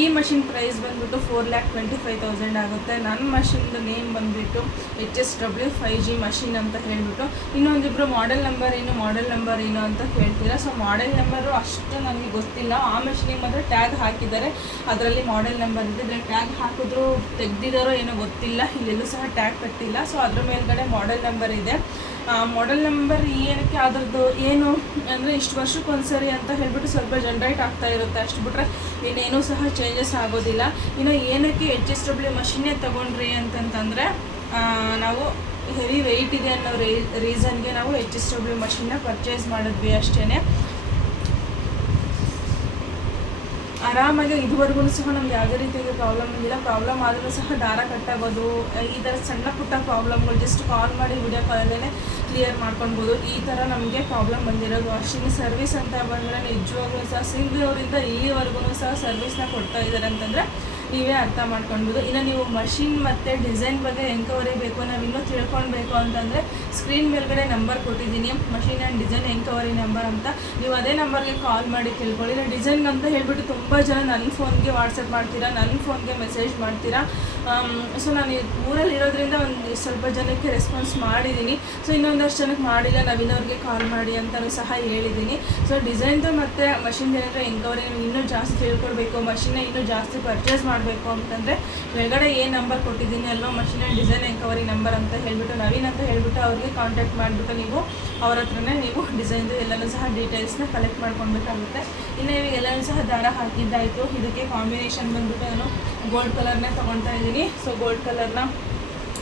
ಈ ಮಷಿನ್ ಪ್ರೈಸ್ ಬಂದುಬಿಟ್ಟು 4,25,000 ಆಗುತ್ತೆ. ನನ್ನ ಮಷಿನ್ದು ನೇಮ್ ಬಂದುಬಿಟ್ಟು HSW 5G ಮಷಿನ್ ಅಂತ ಹೇಳಿಬಿಟ್ಟು. ಇನ್ನೊಂದಿಬ್ಬರು ಮಾಡೆಲ್ ನಂಬರ್ ಏನು ಅಂತ ಕೇಳ್ತೀರಾ. ಸೊ ಮಾಡೆಲ್ ನಂಬರು ಅಷ್ಟು ನನಗೆ ಗೊತ್ತಿಲ್ಲ. ಆ ಮಷಿನಿಗೆ ಮಾತ್ರ ಟ್ಯಾಗ್ ಹಾಕಿದ್ದಾರೆ, ಅದರಲ್ಲಿ ಮಾಡೆಲ್ ನಂಬರ್ ಇದೆ. ಟ್ಯಾಗ್ ಹಾಕಿದ್ರು ತೆಗ್ದಿದ್ದಾರೋ ಏನೋ ಗೊತ್ತಿಲ್ಲ, ಇಲ್ಲೆಲ್ಲೂ ಸಹ ಟ್ಯಾಗ್ ಕಟ್ಟಿಲ್ಲ. ಸೊ ಅದ್ರ ಮೇಲ್ಗಡೆ ಮಾಡೆಲ್ ನಂಬರ್ ಇದೆ. ಮಾಡೆಲ್ ನಂಬರ್ ಏನಕ್ಕೆ ಅದರದ್ದು ಏನು ಅಂದರೆ ಇಷ್ಟು ವರ್ಷಕ್ಕೊಂದ್ಸರಿ ಅಂತ ಹೇಳ್ಬಿಟ್ಟು ಸ್ವಲ್ಪ ಜನ್ರೇಟ್ ಆಗ್ತಾ ಇರುತ್ತೆ, ಅಷ್ಟು ಬಿಟ್ಟರೆ ಇನ್ನೇನೂ ಸಹ ಚೇಂಜಸ್ ಆಗೋದಿಲ್ಲ. ಇನ್ನು ಏನಕ್ಕೆ HSW ಮಷಿನ್ನೇ ತೊಗೊಂಡ್ರಿ ಅಂತಂತಂದರೆ ನಾವು ಹೆವಿ ವೆಯ್ಟ್ ಇದೆ ಅನ್ನೋ ರೀಸನ್ಗೆ ನಾವು HSW ಮಷಿನ್ನ ಪರ್ಚೇಸ್ ಮಾಡಿದ್ವಿ ಅಷ್ಟೇ. ಆರಾಮಾಗಿ ಇದುವರೆಗೂ ಸಹ ನಮ್ಗೆ ಯಾವುದೇ ರೀತಿಯಾಗಿ ಪ್ರಾಬ್ಲಮ್ ಇಲ್ಲ. ಪ್ರಾಬ್ಲಮ್ ಆದರೂ ಸಹ ದಾರ ಕಟ್ಟಾಗೋದು, ಈ ಥರ ಸಣ್ಣ ಪುಟ್ಟ ಪ್ರಾಬ್ಲಮ್ಗಳು ಜಸ್ಟ್ ಕಾಲ್ ಮಾಡಿ ವಿಡಿಯೋ ಕಾಲಲ್ಲೇ ಕ್ಲಿಯರ್ ಮಾಡ್ಕೊಳ್ಬೋದು. ಈ ಥರ ನಮಗೆ ಪ್ರಾಬ್ಲಮ್ ಬಂದಿರೋದು ಅಷ್ಟೇ. ಸರ್ವಿಸ್ ಅಂತ ಬಂದರೆ ನಿಜವಾಗ್ಲೂ ಸಹ ಸಿಂಗ್ಳೂರಿಂದ ಇಲ್ಲಿವರೆಗೂ ಸಹ ಸರ್ವಿಸ್ನ ಕೊಡ್ತಾ ಇದ್ದಾರೆ ಅಂತಂದರೆ ನೀವೇ ಅರ್ಥ ಮಾಡ್ಕೊಳ್ಬೋದು. ಇನ್ನು ನೀವು ಮಷಿನ್ ಮತ್ತು ಡಿಸೈನ್ ಬಗ್ಗೆ ಎಂಕ್ವೈರಿ ಬೇಕು, ನಾವು ಇನ್ನೂ ತಿಳ್ಕೊಳ್ಬೇಕು ಅಂತಂದರೆ ಸ್ಕ್ರೀನ್ ಮೇಲ್ಗಡೆ ನಂಬರ್ ಕೊಟ್ಟಿದ್ದೀನಿ, machine and design enquiry number ಅಂತ. ನೀವು ಅದೇ ನಂಬರ್ಗೆ ಕಾಲ್ ಮಾಡಿ ತಿಳ್ಕೊಳ್ಳಿ. ಇಲ್ಲ ಡಿಸೈನ್ ಅಂತ ಹೇಳ್ಬಿಟ್ಟು ತುಂಬ ಜನ ನನ್ನ ಫೋನ್ಗೆ ವಾಟ್ಸಪ್ ಮಾಡ್ತೀರಾ, ನನ್ನ ಫೋನ್ಗೆ ಮೆಸೇಜ್ ಮಾಡ್ತೀರಾ. ಸೊ ನಾನು ಊರಲ್ಲಿ ಇರೋದ್ರಿಂದ ಒಂದು ಸ್ವಲ್ಪ ಜನಕ್ಕೆ ರೆಸ್ಪಾನ್ಸ್ ಮಾಡಿದ್ದೀನಿ. ಸೊ ಇನ್ನೊಂದಷ್ಟು ಜನಕ್ಕೆ ಮಾಡಿಲ್ಲ, ನವೀನವ್ರಿಗೆ ಕಾಲ್ ಮಾಡಿ ಅಂತಲೂ ಸಹ ಹೇಳಿದ್ದೀನಿ. ಸೊ ಡಿಸೈನ್ದು ಮತ್ತು ಮಷಿನ್ ಏನಾದರೂ ಎಂಕ್ವೈರಿ ಇನ್ನೂ ಜಾಸ್ತಿ ತಿಳ್ಕೊಳ್ಬೇಕು, ಮಷಿನ್ನ ಇನ್ನೂ ಜಾಸ್ತಿ ಪರ್ಚೇಸ್ ಮಾಡಬೇಕು ಅಂತಂದರೆ ಕೆಳಗಡೆ ಏನು ನಂಬರ್ ಕೊಟ್ಟಿದ್ದೀನಿ ಅಲ್ವಾ, machine and design enquiry number ಅಂತ ಹೇಳ್ಬಿಟ್ಟು ನವೀನ್ ಅಂತ ಹೇಳ್ಬಿಟ್ಟು ಅವ್ರಿಗೆ ಕಾಂಟ್ಯಾಕ್ಟ್ ಮಾಡಿಬಿಟ್ಟು ನೀವು ಅವ್ರ ಹತ್ರನೇ ನೀವು ಡಿಸೈನ್ದು ಎಲ್ಲನೂ ಸಹ ಡೀಟೇಲ್ಸ್ನ ಕಲೆಕ್ಟ್ ಮಾಡ್ಕೊಳ್ಬೇಕಾಗುತ್ತೆ. ಇನ್ನು ಇವಾಗ ಎಲ್ಲನೂ ಸಹ ದಾರ ಹಾಕಿದ್ದಾಯಿತು. ಇದಕ್ಕೆ ಕಾಂಬಿನೇಷನ್ ಬಂದುಬಿಟ್ಟು ನಾನು ಗೋಲ್ಡ್ ಕಲರ್ನೇ ತೊಗೊಳ್ತಾ ಇದ್ದೀನಿ. ಸೊ ಗೋಲ್ಡ್ ಕಲರ್ನ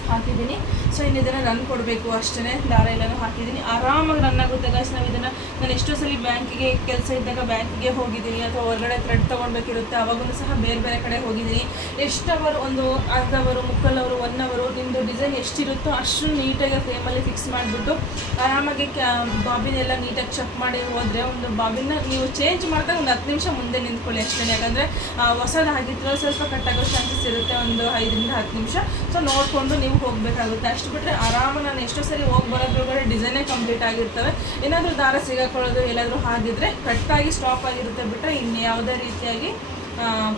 ಹಾಕಿದ್ದೀನಿ. ಸೊ ಇನ್ನು ಇದನ್ನು ರನ್ ಕೊಡಬೇಕು ಅಷ್ಟೇ. ದಾರ ಎಲ್ಲನೂ ಹಾಕಿದ್ದೀನಿ, ಆರಾಮಾಗಿ ರನ್ ಆಗುತ್ತೆ ಗೈಸ್. ನಾವು ಇದನ್ನು ನಾನು ಎಷ್ಟೋ ಸಲ ಬ್ಯಾಂಕಿಗೆ ಕೆಲಸ ಇದ್ದಾಗ ಬ್ಯಾಂಕಿಗೆ ಹೋಗಿದ್ದೀನಿ, ಅಥವಾ ಹೊರಗಡೆ ಥ್ರೆಡ್ ತೊಗೊಳ್ಬೇಕಿರುತ್ತೆ, ಅವಾಗೂ ಸಹ ಬೇರೆ ಬೇರೆ ಕಡೆ ಹೋಗಿದ್ದೀನಿ. ಎಷ್ಟು ಅವರು, ಒಂದು ಅರ್ಧ ಅವರು, ಮುಕ್ಕಾಲು ಅವರು, 1 ಅವರು, ನಿಮ್ಮದು ಡಿಸೈನ್ ಎಷ್ಟಿರುತ್ತೋ ಅಷ್ಟು ನೀಟಾಗಿ ಫ್ರೇಮಲ್ಲಿ ಫಿಕ್ಸ್ ಮಾಡಿಬಿಟ್ಟು ಆರಾಮಾಗಿ ಬಾಬಿನೆಲ್ಲ ನೀಟಾಗಿ ಚೆಕ್ ಮಾಡಿ ಹೋದರೆ ಒಂದು ಬಾಬಿನ ನೀವು ಚೇಂಜ್ ಮಾಡಿದಾಗ ಒಂದು 10 ನಿಮಿಷ ಮುಂದೆ ನಿಂತ್ಕೊಳ್ಳಿ ಅಷ್ಟೇ. ಯಾಕಂದರೆ ಹೊಸದಾಗಿತ್ತು ಸ್ವಲ್ಪ ಕಟ್ಟಾಗೋ ಚಾನ್ಸಸ್ ಇರುತ್ತೆ, ಒಂದು 5-10 ನಿಮಿಷ. ಸೊ ನೋಡಿಕೊಂಡು ನೀವು ಹೋಗಬೇಕಾಗುತ್ತೆ. ಅಷ್ಟು ಬಿಟ್ಟರೆ ಆರಾಮ ನಾನು ಎಷ್ಟೋ ಸರಿ ಹೋಗಿ ಬರೋದ್ರೊಳಗಡೆ ಡಿಸೈನೇ ಕಂಪ್ಲೀಟ್ ಆಗಿರ್ತವೆ. ಏನಾದರೂ ದಾರ ಸಿಗಾಕೊಳ್ಳೋದು ಎಲ್ಲಾದರೂ ಆಗಿದ್ದರೆ ಕಟ್ಟಾಗಿ ಸ್ಟಾಪ್ ಆಗಿರುತ್ತೆ, ಬಿಟ್ಟರೆ ಇನ್ಯಾವುದೇ ರೀತಿಯಾಗಿ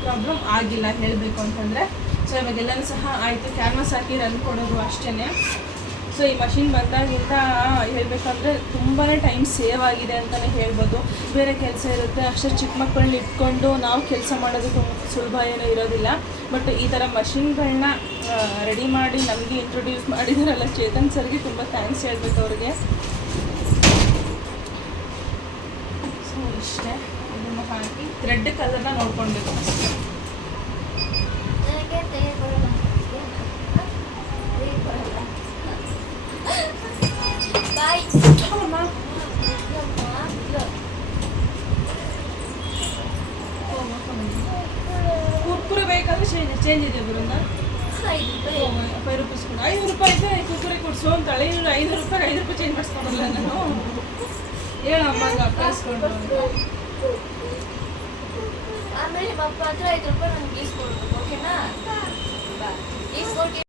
ಪ್ರಾಬ್ಲಮ್ ಆಗಿಲ್ಲ ಹೇಳಬೇಕು ಅಂತಂದರೆ. ಸೊ ಇವಾಗೆಲ್ಲನೂ ಸಹ ಆಯಿತು. ಕ್ಯಾನ್ವಾಸ್ ಹಾಕಿ ರನ್ ಕೊಡೋದು ಅಷ್ಟೇ. ಸೊ ಈ ಮಷಿನ್ ಬಂದಾಗಿಂದ ಹೇಳಬೇಕಂದ್ರೆ ತುಂಬಾ ಟೈಮ್ ಸೇವ್ ಆಗಿದೆ ಅಂತಲೇ ಹೇಳ್ಬೋದು. ಬೇರೆ ಕೆಲಸ ಇರುತ್ತೆ, ಅಷ್ಟೇ ಚಿಕ್ಕ ಮಕ್ಕಳನ್ನ ಇಟ್ಕೊಂಡು ನಾವು ಕೆಲಸ ಮಾಡೋದು ಸುಲಭ ಏನೂ ಇರೋದಿಲ್ಲ. ಬಟ್ ಈ ಥರ ಮಷಿನ್ಗಳನ್ನ ರೆಡಿ ಮಾಡಿ ನಮಗೆ ಇಂಟ್ರೊಡ್ಯೂಸ್ ಮಾಡಿದಾರಲ್ಲ ಚೇತನ್ ಸರ್ಗೆ ತುಂಬ ಥ್ಯಾಂಕ್ಸ್ ಹೇಳಬೇಕು ಅವ್ರಿಗೆ. ಸೊ ಅಷ್ಟೇ. ಇದನ್ನು ಹಾಕಿ ರೆಡ್ ಕಲರ್ನ ನೋಡ್ಕೊಳ್ಬೇಕು ಅಷ್ಟೇ. ಕುರ್ಕುರೆ ಬೇಕಾದ್ರೆ ಚೇಂಜ್ ಇದೆ ಬರೋದ 5 ರೂಪಾಯಿ ಕೊಡು. 5 ರೂಪಾಯಿ ಇದ್ದರೆ ಕುರ್ಕುರೆ ಕೊಡಿಸು ಅಂತಾಳೆ. ಇವ್ರು 5 ರೂಪಾಯಿ 5 ರೂಪಾಯಿ ಚೇಂಜ್ ಮಾಡಿಸ್ಕೊಡಲ್ಲ ನಾನು. ಹೇಳ ಅಮ್ಮಂಗೆ ಕಳಿಸ್ಕೊಂಡು ಆಮೇಲೆ ಪಪ್ಪ ಹತ್ರ 5 ರೂಪಾಯಿ ನನಗೆ ಈಸ್ಕೊಡ್ಬೇಕು, ಓಕೆನಾ? ಈಸ್ಕೊಟ್ಟು